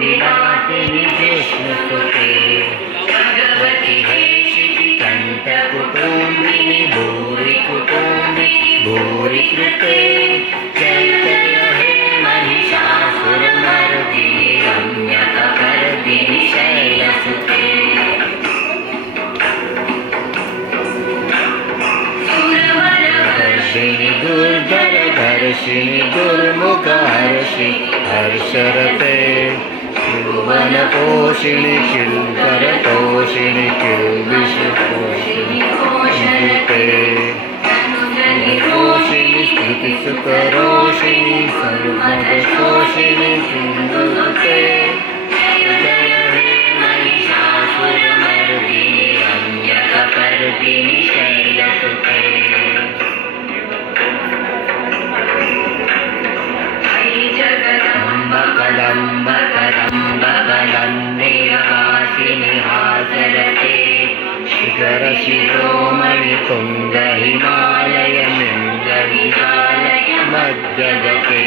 विलासिनी कृष्णसुते भगवती हेशिति कण्ठकुटुम्बिनि भूरि कुटुम्बिनि भूरि कृते जय जय हे महिषासुरमर्दिनि रम्यकपर्दिनि शैलसुते सुरवरवर्षिणि दुर्धरधर्षिणि दुर्मुखहर्षि हर्षरते भुवनपोषिणि किल्करतोषिणि किल्बिषपोषिणि पोषिणि स्तुतिसुतरोषिणि सर्वदशोषिणि सिन्धुते जय हे महिषासुरमर्दिनि रम्यकपर्दिनि शैलसुते कदम्बकदम्बकदम्बकदम्बेयवासिनि हासरते शिखरशिरोमणि तुङ्गहिमालयमिन्द्रविशालय मध्यगते